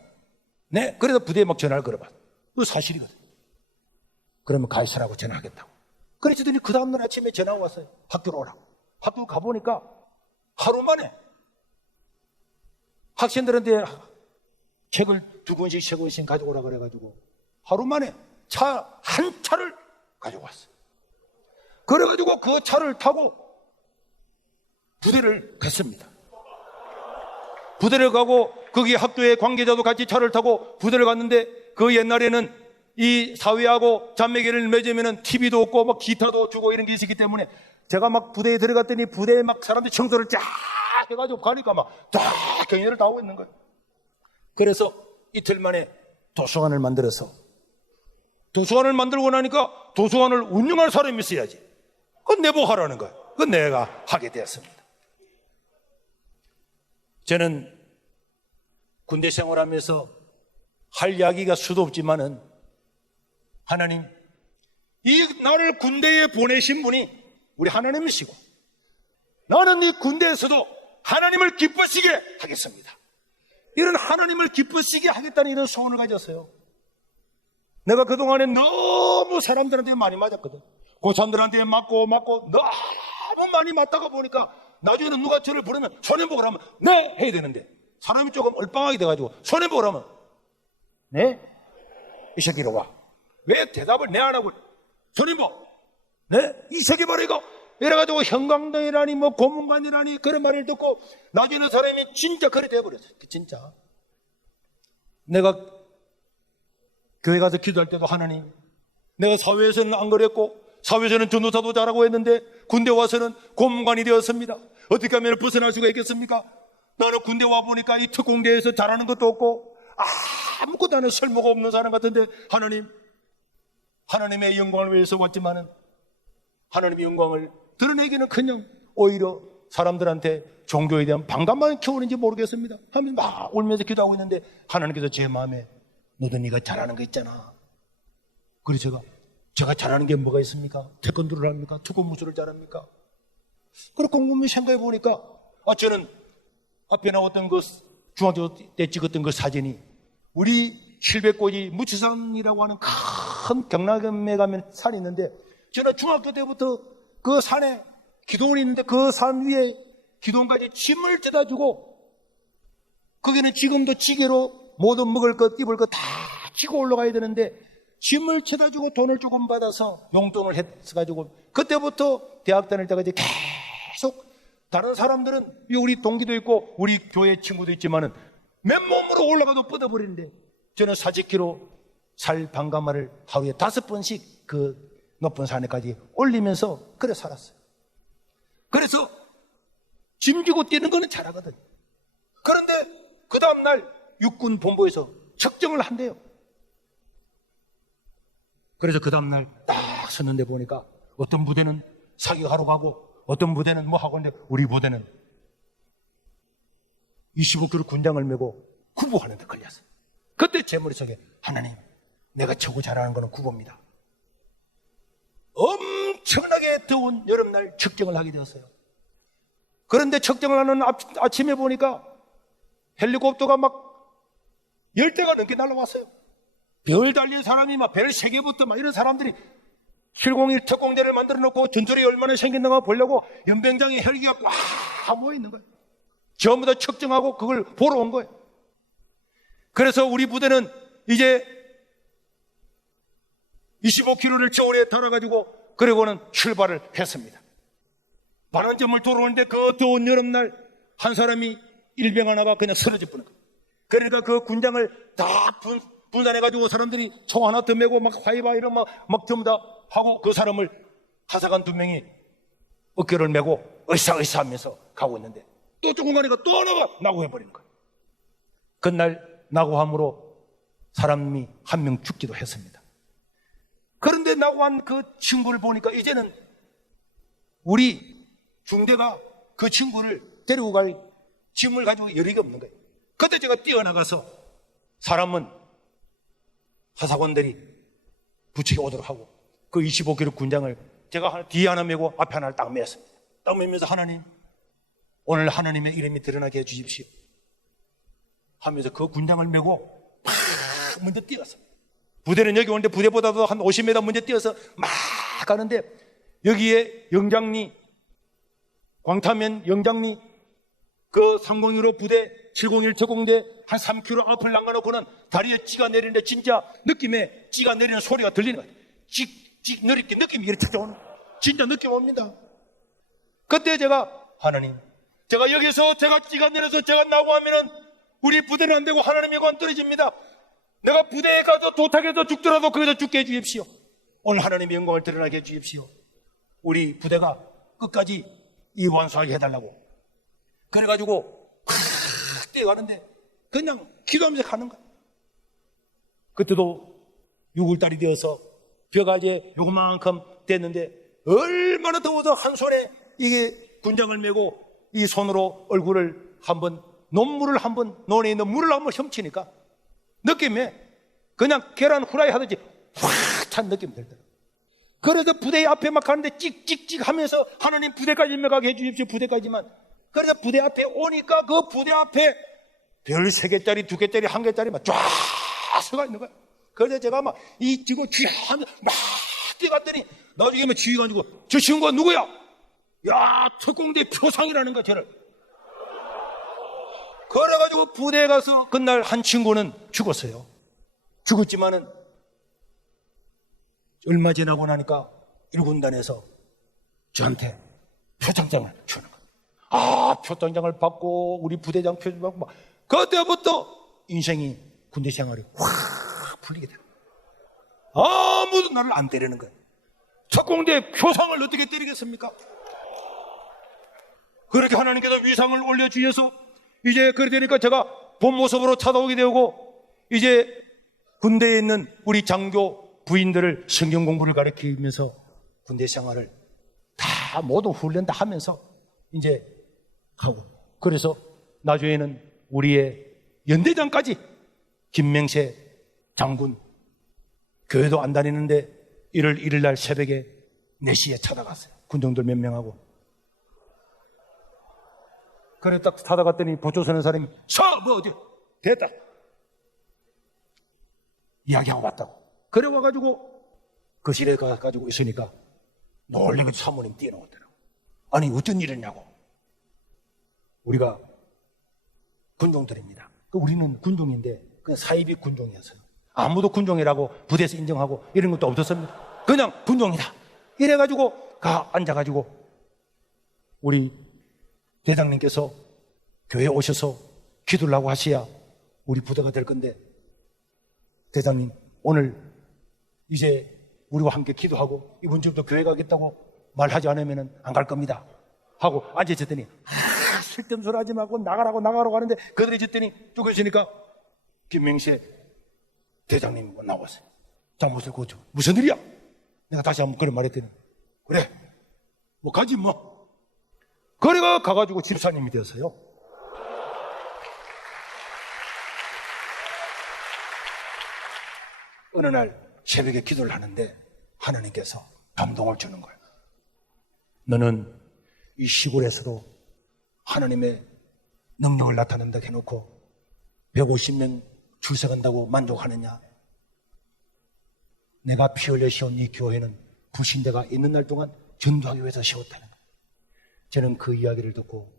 네. 그래서 부대에 막 전화를 걸어봐. 그거 사실이거든. 그러면 가있으라고 전화하겠다고. 그랬더니 그 다음날 아침에 전화가 왔어요. 학교로 오라고. 학교 가보니까 하루 만에 학생들한테 책을 두 권씩, 세 권씩 가져오라 그래가지고 하루 만에 차 한 차를 가지고 왔어요. 그래가지고 그 차를 타고 부대를 갔습니다. 부대를 가고 거기 학교의 관계자도 같이 차를 타고 부대를 갔는데 그 옛날에는 이 사회하고 자매계를 맺으면은 TV도 없고 막 기타도 주고 이런 게 있었기 때문에 제가 막 부대에 들어갔더니 부대에 막 사람들이 청소를 쫙 해가지고 가니까 막 쫙 경연을 다 하고 있는 거예요. 그래서 이틀 만에 도서관을 만들어서 도서관을 만들고 나니까 도서관을 운영할 사람이 있어야지. 그건 내보고 하라는 거예요. 그건 내가 하게 되었습니다. 저는 군대 생활하면서 할 이야기가 수도 없지만은 하나님, 이 나를 군대에 보내신 분이 우리 하나님이시고 나는 이 군대에서도 하나님을 기쁘시게 하겠습니다. 이런 하나님을 기쁘시게 하겠다는 이런 소원을 가졌어요. 내가 그동안에 너무 사람들한테 많이 맞았거든. 고참들한테 맞고 너무 많이 맞다가 보니까 나중에는 누가 저를 부르면 손해보고 하면 네 해야 되는데 사람이 조금 얼빵하게 돼가지고 손해보고 하면 네? 이 새끼로 와. 왜 대답을 내 안 하고 손해보 네? 이 새끼 바로 이거 이래가지고 형광등이라니 뭐 고문관이라니 그런 말을 듣고 나중에는 사람이 진짜 그래 돼버렸어요. 진짜 내가 교회 가서 기도할 때도 하나님, 내가 사회에서는 안 그랬고 사회에서는 전도사도 잘하고 했는데 군대 와서는 고문관이 되었습니다. 어떻게 하면 벗어날 수가 있겠습니까? 나는 군대 와보니까 이 특공대에서 잘하는 것도 없고 아무것도 하는 쓸모가 없는 사람 같은데 하나님, 하나님의 영광을 위해서 왔지만은 하나님의 영광을 드러내기는 그냥 오히려 사람들한테 종교에 대한 반감만 키우는지 모르겠습니다 하면 막 울면서 기도하고 있는데 하나님께서 제 마음에 너도 네가 잘하는 거 있잖아. 그래서 제가 잘하는 게 뭐가 있습니까? 태권도를 합니까? 투구무술을 잘합니까? 그리고 곰곰이 생각해 보니까 저는 앞에 나왔던 그 중학교 때 찍었던 그 사진이 우리 700고지 무치산이라고 하는 큰 경남에 가면 산이 있는데 저는 중학교 때부터 그 산에 기도원이 있는데 그 산 위에 기도원까지 짐을 뜯어 주고 거기는 지금도 지게로 모든 먹을 것, 입을 것 다 지고 올라가야 되는데 짐을 쳐다 주고 돈을 조금 받아서 용돈을 해가지고 그때부터 대학 다닐 때까지 계속 다른 사람들은 우리 동기도 있고 우리 교회 친구도 있지만은 맨몸으로 올라가도 뻗어버리는데 저는 40kg 살 반가마를 하루에 5번씩 그 높은 산에까지 올리면서 그래 살았어요. 그래서 짐지고 뛰는 거는 잘하거든요. 그런데 그 다음날 육군 본부에서 측정을 한대요. 그래서 그 다음날 딱 섰는데 보니까 어떤 부대는 사격하러 가고 어떤 부대는 뭐 하고 있는데 우리 부대는 25kg 군장을 메고 구보하는 데 걸렸어요. 그때 제 머릿속에 하나님, 내가 최고 잘하는 거는 구보입니다. 엄청나게 더운 여름날 측정을 하게 되었어요. 그런데 측정을 하는 아침에 보니까 헬리콥터가 막 10대가 넘게 날아왔어요. 별 달린 사람이 막 별 3개부터 막 이런 사람들이 701 특공대를 만들어 놓고 전투력이 얼마나 생겼는가 보려고 연병장에 헬기가 꽉 모여 있는 거예요. 전부 다 측정하고 그걸 보러 온 거예요. 그래서 우리 부대는 이제 25km를 저울에 달아가지고 그리고는 출발을 했습니다. 반환점을 돌아오는데 그 더운 여름날 한 사람이 일병 하나가 그냥 쓰러져 버린 거예요. 그러니까 그 군장을 다 분산해가지고 사람들이 총 하나 더 메고 막 화이바이로 막 전부 다 하고 그 사람을 하사관 2명이 어깨를 메고 으쌰으쌰 하면서 가고 있는데 또 조금 가니까 또 하나가 낙오해버리는 거예요. 그날 낙오함으로 사람이 한 명 죽기도 했습니다. 그런데 낙오한 그 친구를 보니까 이제는 우리 중대가 그 친구를 데리고 갈 짐을 가지고 여력이 없는 거예요. 그때 제가 뛰어나가서 사람은 하사관들이 부축해 오도록 하고 그 25km 군장을 제가 뒤에 하나 메고 앞에 하나를 딱 메었습니다. 딱 메면서 하나님, 오늘 하나님의 이름이 드러나게 해주십시오 하면서 그 군장을 메고 막 먼저 뛰었습니다. 부대는 여기 오는데 부대보다도 한 50m 먼저 뛰어서 막 가는데 여기에 영장리, 광타면 영장리 그 301호 부대 701 특공대 한 3km 앞을 남겨놓고는 다리에 찌가 내리는데 진짜 느낌에 찌가 내리는 소리가 들리는 거예요. 찍 내리게 느낌이 이렇게 찾아오는 거예요. 진짜 느낌 옵니다. 그때 제가 하나님, 제가 여기서 제가 찌가 내려서 제가 나고 하면은 우리 부대는 안 되고 하나님의 관 떨어집니다. 내가 부대에 가서 도탁해서 죽더라도 거기서 죽게 해주십시오. 오늘 하나님의 영광을 드러나게 해주십시오. 우리 부대가 끝까지 이 완수하게 해달라고. 그래가지고 뛰어가는데 그냥 기도하면서 가는 거야. 그때도 6월달이 되어서 벼가 이제 요만큼 됐는데 얼마나 더워서 한 손에 이게 군장을 메고 이 손으로 얼굴을 한번 논물을 한번 논에 있는 물을 한번 훔치니까 느낌에 그냥 계란 후라이 하듯이 확 찬 느낌이 들더라고요. 그래서 부대 앞에 막 가는데 찍찍찍 하면서 하나님 부대까지 임명하게 해주십시오. 부대까지만. 그래서 부대 앞에 오니까 그 부대 앞에 별 3개짜리 2개짜리 1개짜리 막 쫙 서가 있는 거야. 그래서 제가 막 이 지금 쥐하면서 막 뛰어갔더니 나중에 막 쥐가 가지고 저 친구가 누구야? 야, 특공대 표상이라는 거야, 저를. 그래가지고 부대에 가서 그날 한 친구는 죽었어요. 죽었지만은 얼마 지나고 나니까 1군단에서 저한테 표창장을 주는 거예요. 아, 표창장을 받고 우리 부대장 표창 받고 막 그때부터 인생이 군대 생활이 확 풀리게 돼요. 아무도 나를 안 때리는 거예요. 특공대 표상을 어떻게 때리겠습니까? 그렇게 하나님께서 위상을 올려주셔서 이제 그래 되니까 제가 본 모습으로 찾아오게 되고 이제 군대에 있는 우리 장교 부인들을 성경 공부를 가르치면서 군대 생활을 다 모두 훈련 다 하면서 이제 하고 그래서 나중에는 우리의 연대장까지 김명세 장군 교회도 안 다니는데 1월 1일 날 새벽에 4시에 찾아갔어요. 군종들 몇 명하고 그래 딱 찾아갔더니 보초 서는 사람이 뭐 어디 됐다 이야기하고 왔다고. 그래 와가지고 거실에 가가지고 있으니까 놀래게 사모님 뛰어나왔더라고. 아니 어쩐 일이냐고. 우리가 군종들입니다. 우리는 군종인데 그 사이비 군종이었어요. 아무도 군종이라고 부대에서 인정하고 이런 것도 없었습니다. 그냥 군종이다. 이래가지고 앉아가지고 우리 대장님께서 교회에 오셔서 기도를 하고 하셔야 우리 부대가 될 건데 대장님 오늘 이제 우리와 함께 기도하고 이번 주부터 교회 가겠다고 말하지 않으면 안 갈 겁니다 하고 앉아있더니 쓸데없는 소리 하지 말고 나가라고 하는데 그들이 졌더니 쭉 있으니까 김명세 대장님 나왔어요. 잘못을 고쳐. 무슨 일이야? 내가 다시 한번 그런 말했더니 그래 뭐 가지 뭐. 그래가 가가지고 집사님이 되었어요. 어느 날 새벽에 기도를 하는데 하나님께서 감동을 주는 거예요. 너는 이 시골에서도 하나님의 능력을 나타낸다고 해놓고 150명 출석한다고 만족하느냐? 내가 피 흘려 세운 이 교회는 불신대가 있는 날 동안 전도하기 위해서 세웠다는 거예요. 저는 그 이야기를 듣고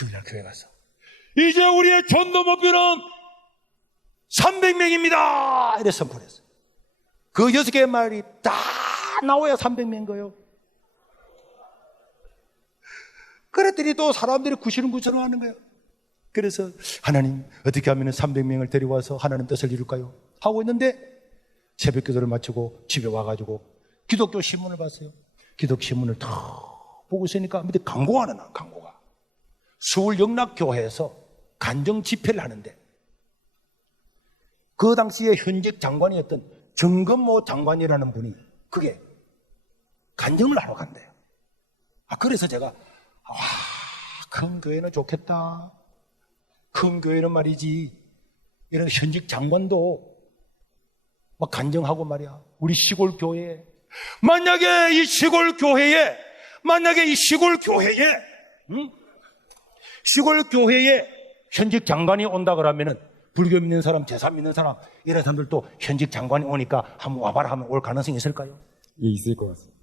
주일날 교회 가서 이제 우리의 전도 목표는 300명입니다. 이래 선포했어요. 그 6개의 말이 다 나와야 300명인 거예요. 그랬더니 또 사람들이 구시렁구시렁 하는 거예요. 그래서 하나님 어떻게 하면 300명을 데려와서 하나님 뜻을 이룰까요? 하고 있는데 새벽 기도를 마치고 집에 와가지고 기독교 신문을 봤어요. 기독교 신문을 탁 보고 있으니까 밑에 광고가 하나 나와. 광고가 서울 영락교회에서 간정 집회를 하는데 그 당시에 현직 장관이었던 정건모 장관이라는 분이 그게 간증을 하러 간대요. 그래서 제가 큰 교회는 좋겠다. 큰 교회는 말이지 이런 현직 장관도 막 간증하고 말이야. 우리 시골 교회에 만약에 이 시골 교회에 시골 교회에 현직 장관이 온다 그러면은 불교 믿는 사람, 제사 믿는 사람 이런 사람들도 현직 장관이 오니까 한번 와봐라 하면 올 가능성이 있을까요? 예, 있을 것 같습니다.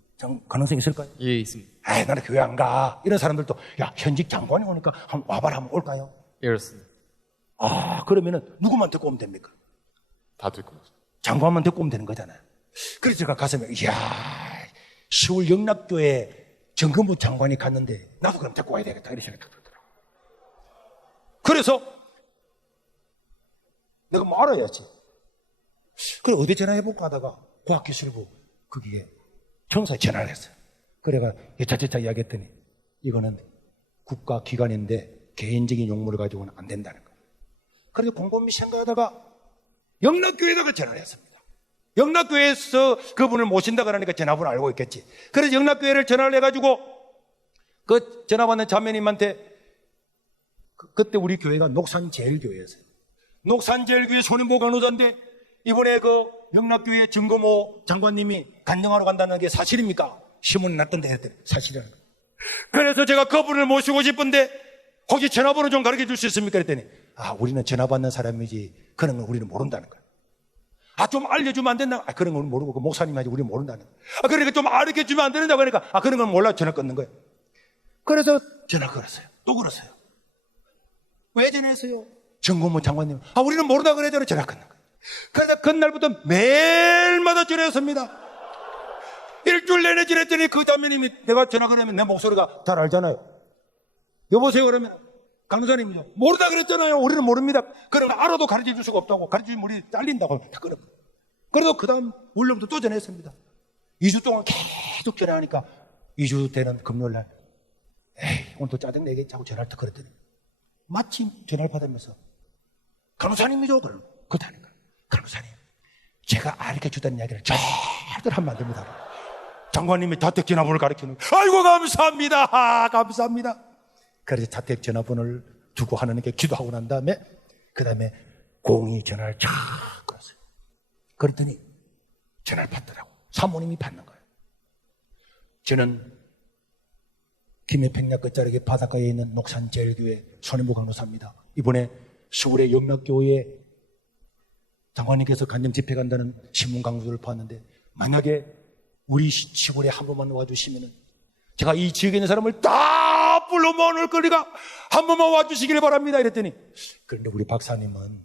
가능성이 있을까요? 예, 있습니다. 나는 교회 안 가. 이런 사람들도 야 현직 장관이 오니까 한번 와봐라 하면 올까요? 예, 그렇습니다. 그러면은 누구만 데리고 오면 됩니까? 다 될 것 같습니다. 장관만 데리고 오면 되는 거잖아요. 그래서 제가 가서 이야 서울 영락교회 정근부 장관이 갔는데 나도 그럼 데리고 와야 되겠다 이런 생각이 들더라고요. 그래서 내가 뭐 알아야지. 그래 어디 전화해볼까 하다가 과학기술부 거기에 청사에 전화를 했어요. 그래가 여차저차 이야기했더니 이거는 국가기관인데 개인적인 용무를 가지고는 안 된다는 거예요. 그래서 곰곰이 생각하다가 영락교회에다가 전화를 했습니다. 영락교회에서 그분을 모신다 그러니까 전화번호 알고 있겠지. 그래서 영락교회를 전화를 해가지고 그 전화 받는 자매님한테 그때 우리 교회가 녹산제일교회였어요. 녹산제일교회 손인보 간호사인데 이번에 그 영락교회 정거모 장관님이 간증하러 간다는 게 사실입니까? 신문에 났던데 했더니 사실이라는 거예요. 그래서 제가 그분을 모시고 싶은데 혹시 전화번호 좀 가르쳐 줄 수 있습니까? 그랬더니 우리는 전화 받는 사람이지 그런 건 우리는 모른다는 거예요. 좀 알려주면 안 된다? 그런 건 모르고 그 목사님이 하지 우리는 모른다는 거예요. 그러니까 좀 알려주면 안 된다고 하니까 그런 건 몰라 전화 끊는 거예요. 그래서 전화 걸었어요. 또 걸었어요. 왜 전화했어요? 정고모 장관님 우리는 모른다 그래도 전화 끊는 거예요. 그래서 그날부터 매일마다 전화했습니다. 일주일 내내 전화했더니 그 자매님이 내가 전화 걸으면 내 목소리가 잘 알잖아요. 여보세요 그러면 강사님이죠. 모르다 그랬잖아요. 우리는 모릅니다. 그러면 알아도 가르쳐 줄 수가 없다고 가르치면 우리 잘린다고 다 그런 거예요. 그래도 그 다음 월요일부터 또 전화했습니다. 2주 동안 계속 전화하니까 2주 되는 금요일날 오늘 또 짜증내겠지 하고 전화를 또 걸었더니 마침 전화를 받으면서 간호사님이죠. 그러면 그렇다는 거예요. 간호사님 제가 알게 주다는 이야기를 절대로 하면 안 됩니다. 장관님이 자택 전화번호를 가르치는 거예요. 아이고 감사합니다. 감사합니다. 그래서 자택 전화번호를 두고 하나님께 기도하고 난 다음에 그 다음에 공이 전화를 쫙 걸었어요. 그랬더니 전화를 받더라고. 사모님이 받는 거예요. 저는 김해평야 끝자락에 바닷가에 있는 녹산제일교회 손인보 간호사입니다. 이번에 서울의 영락교회에 장관님께서 간증 집회 간다는 신문 광고를 봤는데 만약에 우리 시골에 한 번만 와주시면은 제가 이 지역에 있는 사람을 다 불러 모을 거니까 한 번만 와주시기를 바랍니다. 이랬더니 그런데 우리 박사님은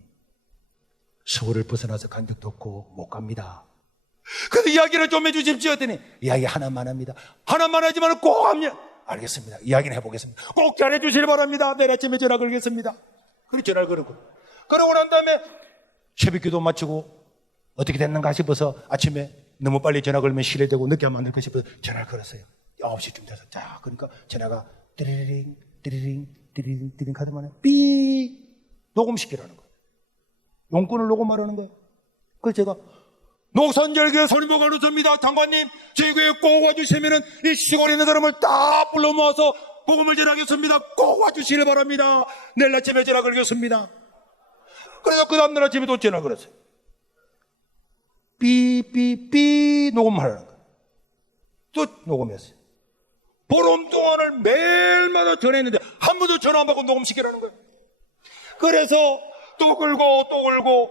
서울을 벗어나서 간 적도 없고 못 갑니다. 그래서 이야기를 좀 해주십시오. 했더니 이야기 하나만 합니다. 하나만 하지만 꼭 합니다. 알겠습니다. 이야기는 해보겠습니다. 꼭 잘해주시길 바랍니다. 내일 아침에 전화 걸겠습니다. 그리고 전화를 걸고 그러고 난 다음에 새벽기도 마치고 어떻게 됐는가 싶어서 아침에 너무 빨리 전화 걸면 실례되고 늦게 하면 안 될 것 싶어서 전화를 걸었어요. 9시쯤 돼서 자 그러니까 전화가 띠리링 띠리링 띠리링 띠리링 하더만에 삐 녹음시키라는 거예요. 용건을 녹음하라는 거예요. 그래서 제가 녹산절교회 손인보 간호사입니다. 장관님 저희 교회 꼭 와주시면은 이 시골에 있는 사람을 다 불러 모아서 복음을 전하겠습니다. 꼭 와주시길 바랍니다. 내일 아침에 전화 걸겠습니다. 그래서 그 다음날 아침에 또 전화 걸었어요. 삐삐삐 녹음하라는 거예요. 또 녹음했어요. 보름 동안을 매일마다 전화했는데 한 번도 전화 안 받고 녹음시키라는 거예요. 그래서 또 걸고 또 걸고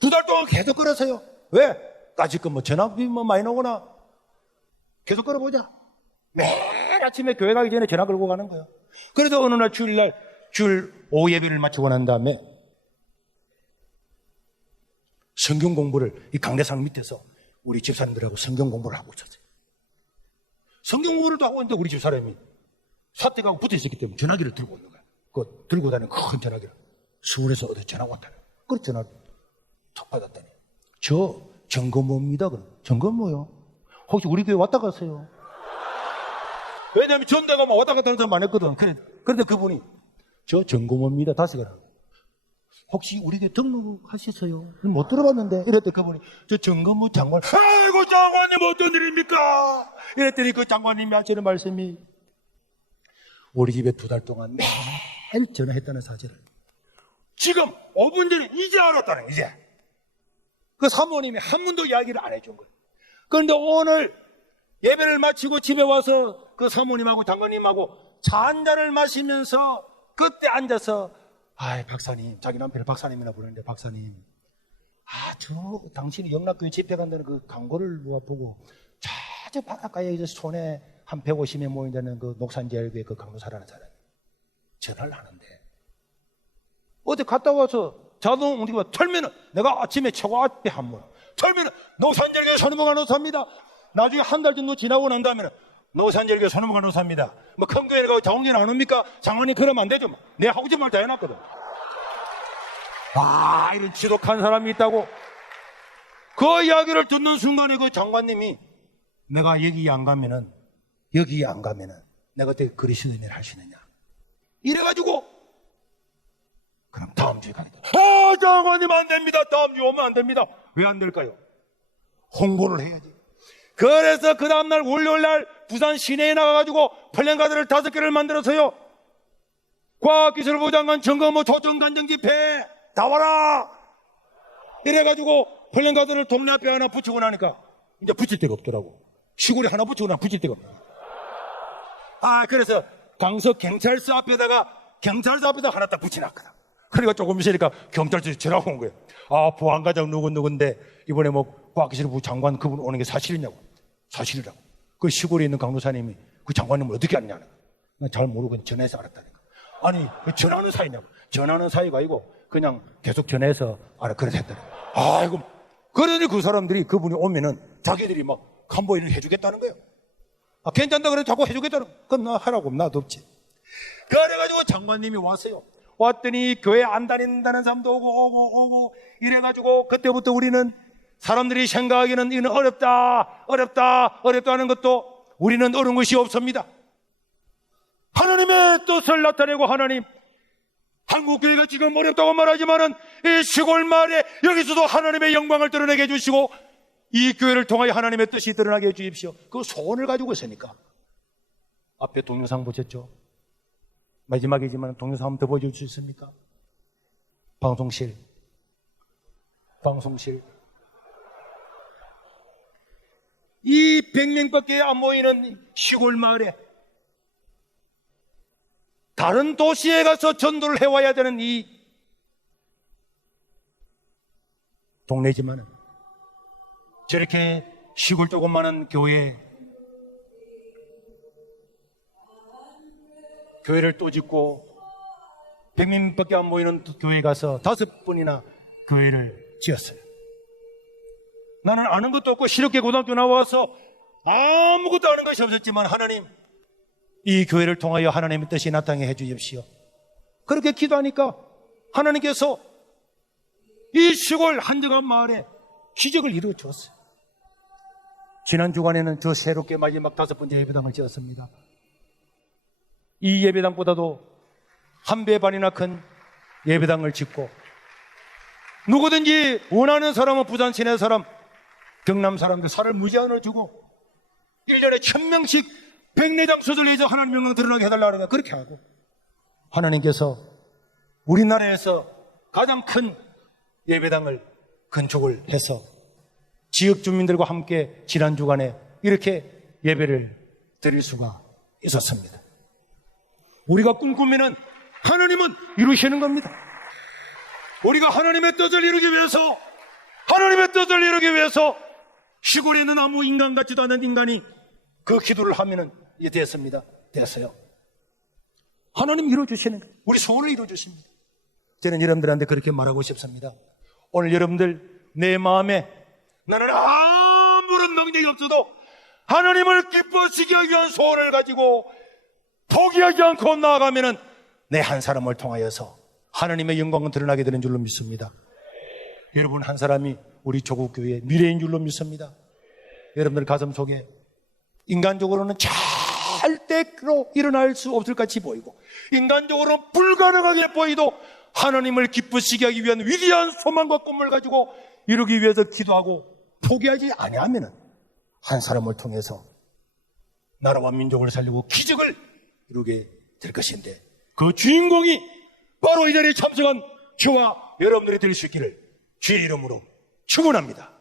2달 동안 계속 걸었어요. 왜? 까짓거 뭐 전화비 뭐 많이 나오거나 계속 걸어보자. 매일 아침에 교회 가기 전에 전화 걸고 가는 거예요. 그래도 어느 날 주일 오후 예배를 마치고 난 다음에 성경 공부를 이 강대상 밑에서 우리 집사님들하고 성경 공부를 하고 있었어요. 성경 공부를 또 하고 있는데 우리 집사람이 사택하고 붙어 있었기 때문에 전화기를 들고 있는 거야. 그 들고 다니는 큰 전화기를. 서울에서 어디 전화가 왔다는 거야. 그 전화를 톡 받았더니 저 정거모입니다. 그럼 정거모요? 혹시 우리 교회 왔다 갔어요? 왜냐면 전대가 막 왔다 갔다 하는 사람 많았거든. 그런데 그분이 저 정거모입니다. 다시 가라. 혹시 우리 교회 등록하셨어요? 못 들어봤는데. 이랬더니 그분이 저 정거모 장관. 아이고 장관님 어떤 일입니까? 이랬더니 그 장관님이 하시는 말씀이 우리 집에 2달 동안 매일 전화했다는 사실을 지금 5분 전에 이제 알았다는 이제. 그 사모님이 한 번도 이야기를 안 해준 거예요. 그런데 오늘 예배를 마치고 집에 와서 그 사모님하고 장관님하고 차 한 잔을 마시면서 그때 앉아서 박사님, 자기 남편을 박사님이나 부르는데 박사님, 저 당신이 영락교회 집회 간다는 그 광고를 보고 저 바닷가에 이제 손에 한 150명 모인다는 그 녹산제일교회 그 강도사라는 사람이 전화를 하는데 어디 갔다 와서 자동 우리가 털면은 내가 아침에 최고 앞에 한번 털면은 녹산제일교회 선임무가 노사입니다. 나중에 한 달 정도 지나고 난 다음에는 녹산제일교회 선임무가 노사입니다. 뭐 큰 교회 가고 자원진 안 옵니까? 장관님 그러면 안 되죠. 내가 하고 싶은 말 다 해놨거든. 이런 지독한 사람이 있다고. 그 이야기를 듣는 순간에 그 장관님이 내가 여기 안 가면은 내가 어떻게 그리스도 인을 할 수 있느냐. 이래가지고 그럼 다음 주에 가니까 장관님 안 됩니다. 다음 주에 오면 안 됩니다. 왜 안 될까요? 홍보를 해야지. 그래서 그 다음날 월요일날 부산 시내에 나가가지고 플랜카드를 5개를 만들어서요. 과학기술부 장관 점검 조정단정 집회 다 와라. 이래가지고 플랜카드를 동네 앞에 하나 붙이고 나니까 이제 붙일 데가 없더라고. 시골에 하나 붙이고 나면 붙일 데가 없더라고. 그래서 강서 경찰서 앞에다가 하나 딱 붙여놨거든. 그러니까 조금 있으니까 경찰서에 전화가 온 거예요. 보안과장 누군데 이번에 뭐 과학기술부 장관 그분 오는 게 사실이냐고. 사실이라고. 그 시골에 있는 강도사님이 그 장관님을 어떻게 아느냐는. 난 잘 모르고 그냥 전화해서 알았다니까. 아니, 전화하는 사이냐고. 전화하는 사이가 아니고 그냥 계속 전화해서 그래서 했더니. 아이고. 그러니 그 사람들이 그분이 오면은 자기들이 막 간보인을 해주겠다는 거예요. 괜찮다 그래도 자꾸 해주겠다는 거예요. 그럼 나 하라고 나도 없지. 그래가지고 장관님이 왔어요. 왔더니 교회 안 다닌다는 사람도 오고 이래가지고 그때부터 우리는 사람들이 생각하기에는 이는 어렵다 하는 것도 우리는 어려운 것이 없습니다. 하나님의 뜻을 나타내고 하나님 한국교회가 지금 어렵다고 말하지만은 이 시골 마을에 여기서도 하나님의 영광을 드러내게 해주시고 이 교회를 통하여 하나님의 뜻이 드러나게 해주십시오. 그 소원을 가지고 있으니까. 앞에 동영상 보셨죠? 마지막이지만 동영상 한번 더 보여줄 수 있습니까? 방송실 이 100명밖에 안 모이는 시골 마을에 다른 도시에 가서 전도를 해와야 되는 이 동네지만은 저렇게 시골 조그마한 교회를 또 짓고 100명밖에 안 모이는 교회에 가서 5번이나 교회를 지었어요. 나는 아는 것도 없고 실업계 고등학교 나와서 아무것도 아는 것이 없었지만 하나님 이 교회를 통하여 하나님의 뜻이 나타나게 해주십시오. 그렇게 기도하니까 하나님께서 이 시골 한적한 마을에 기적을 이루어 주었어요. 지난 주간에는 저 새롭게 마지막 5번째 예배당을 지었습니다. 이 예배당보다도 1배 반이나 큰 예배당을 짓고 누구든지 원하는 사람은 부산 시내 사람, 경남 사람들 살을 무제한으로 주고 1년에 1000명씩 100내장 수술해서 하나님 영광 드러나게 해달라는 거 그렇게 하고 하나님께서 우리나라에서 가장 큰 예배당을 건축을 해서 지역 주민들과 함께 지난 주간에 이렇게 예배를 드릴 수가 있었습니다. 우리가 꿈꾸면은 하나님은 이루시는 겁니다. 우리가 하나님의 뜻을 이루기 위해서 시골에 있는 아무 인간 같지도 않은 인간이 그 기도를 하면은 이게 됐습니다. 됐어요. 하나님 이루어주시는 거예요. 우리 소원을 이루어주십니다. 저는 여러분들한테 그렇게 말하고 싶습니다. 오늘 여러분들 내 마음에 나는 아무런 능력이 없어도 하나님을 기뻐시키기 위한 소원을 가지고 포기하지 않고 나아가면은 내 한 사람을 통하여서 하나님의 영광은 드러나게 되는 줄로 믿습니다. 여러분 한 사람이 우리 조국교회의 미래인 줄로 믿습니다. 여러분들 가슴 속에 인간적으로는 절대로 일어날 수 없을 같이 보이고 인간적으로 불가능하게 보이도 하나님을 기쁘시게 하기 위한 위대한 소망과 꿈을 가지고 이루기 위해서 기도하고 포기하지 아니하면은 한 사람을 통해서 나라와 민족을 살리고 기적을 이루게 될 것인데 그 주인공이 바로 이 자리에 참석한 저와 여러분들이 될 수 있기를 주의 이름으로 축원합니다.